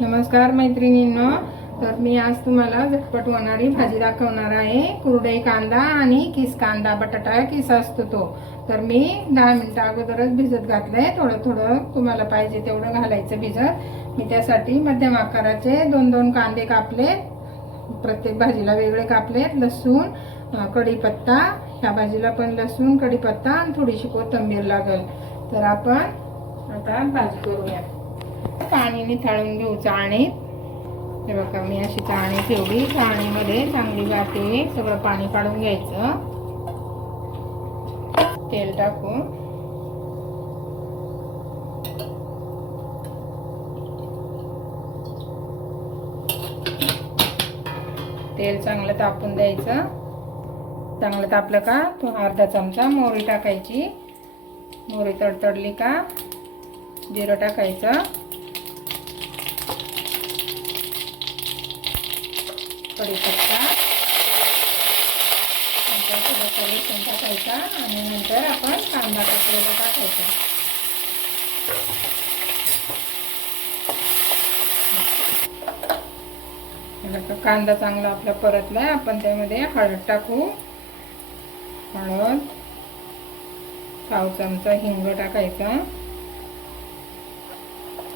नमस्कार मैत्रिणींनो, तर मी आज तुम्हाला झटपट होणारी भाजी दाखवणार आहे। कुरडई कांदा आणि किस कांदा बटाटा किस असतो तो। तर मी 10 मिनिटं अगोदरच भिजत घातलंय। थोडं थोडं तुम्हाला पाहिजे तेवढं घालायचं भिजत। मी त्यासाठी मध्यम आकाराचे 2-2 कांदे कापले, प्रत्येक भाजीला वेगळे कापले। लसूण, कढीपत्ता, ह्या भाजीला पण लसूण, कढीपत्ता आणि थोडीशी कोथिंबीर लागेल। तर आपण आता भाजी करूया। पाणी निथळून घेऊ चाळणीत। हे बघा, मी अशी चाळणी ठेवली। चाळणीमध्ये चांगली वाटे सगळं पाणी काढून घ्यायचं। तेल टाकून तेल चांगलं तापून द्यायचं। चांगलं तापलं का तो अर्धा चमचा मोहरी टाकायची। मोहरी तडतडली का जिरं टाकायचं, कढीपत्ता, नंतर थोडासा लसूण टाकायचा आणि नंतर आपण कांदा कापलेला टाकायचा। कांदा चांगला आपला परतलाय। आपण त्यामध्ये हळद टाकू। हळद, पाव चमचा हिंग टाकायचा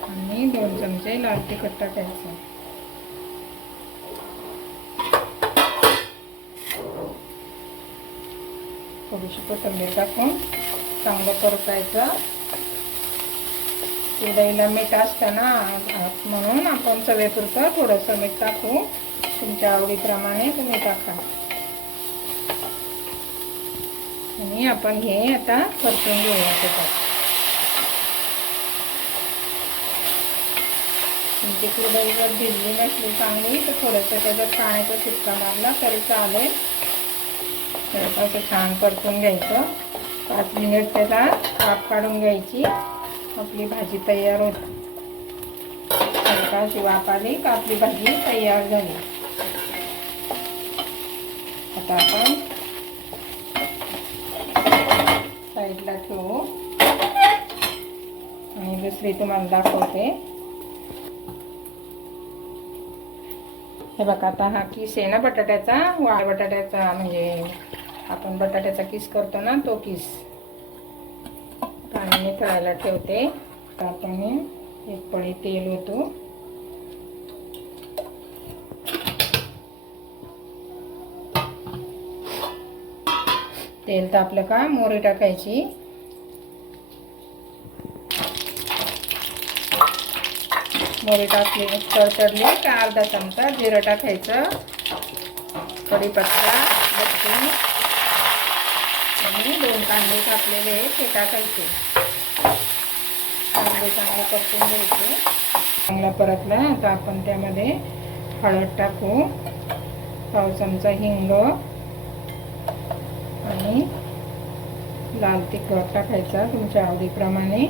आणि 2 चमचे लाल तिखट टाकायचं। थोडीशी कोथिंबीर टाकून चांगलं परतायचं। कुरडईला मीठ असतं ना, म्हणून आपण चवीपुरतं थोडंसं मीठ टाकू। तुमच्या आवडीप्रमाणे तुम्ही टाका। आणि आपण हे आता परतून घेऊया त्याच्यात। तुमची कुरडई जर भिजली नसली चांगली तर थोडंसं त्याच्यात पाण्याचा शिपका मारला तरी चालेल। तर असं छान परतून घ्यायचं। 5 मिनिट त्याला वाफ काढून घ्यायची। आपली भाजी तयार होते। अशी वाफ आली का आपली भाजी तयार झाली। आता आपण साईडला ठेवू आणि दुसरी तुम्हाला दाखवते। हे बघा, आता हा किस आहे ना बटाट्याचा, बटाट्याचा म्हणजे आपण बटाट्याचा किस करतो ना, तो किस पाणी निथळायला ठेवते। आता आपण एक पळी तेल ओतू। तेल तापलं का मोहरी टाकायची। मोहरी टाकली, तडतडली का अर्धा चमचा जिरं टाकायचं, कढीपत्ता, लसूण आणि 2 कांदे कापलेले ते टाकायचे। कांदे चांगले परतून घ्यायचे। चांगला परतला आता आपण त्यामध्ये हळद टाकू, पाव चमचा हिंग आणि लाल तिखट टाकायचा तुमच्या आवडीप्रमाणे।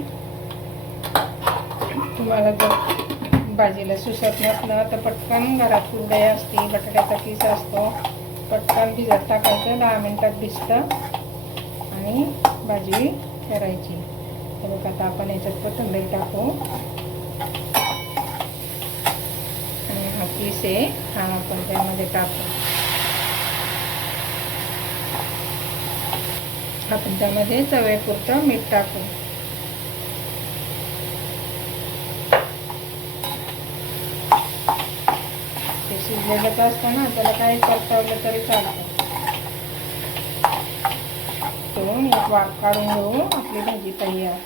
तुम्हाला जर भाजीला सुसत नसलं तर पटकन घरात कुरडई असते, बटाट्याचा किस असतो, पटकन भिजत टाकायचं। 10 मिनिटात भिजतं आणि भाजी करायची। तर बघा, आता आपण याच्यात कोथिंबीर टाकू आणि हा किस आहे हा आपण त्यामध्ये टाकू। आपण त्यामध्ये चवीपुरतं मीठ टाकू। ते शिजलेलंच असतं ना, त्याला काही परतवलं तरी चालतं। एक वाफ काढून घेऊ, आपली भाजी तयार।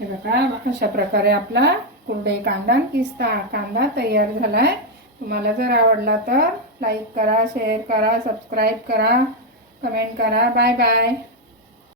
हे बघा, अशा प्रकारे आपला कुरडई कांदा किस्ता कांदा तयार झालाय। तुम्हाला जर आवडला तर लाईक करा, शेअर करा, सबस्क्राईब करा, कमेंट करा। Bye bye.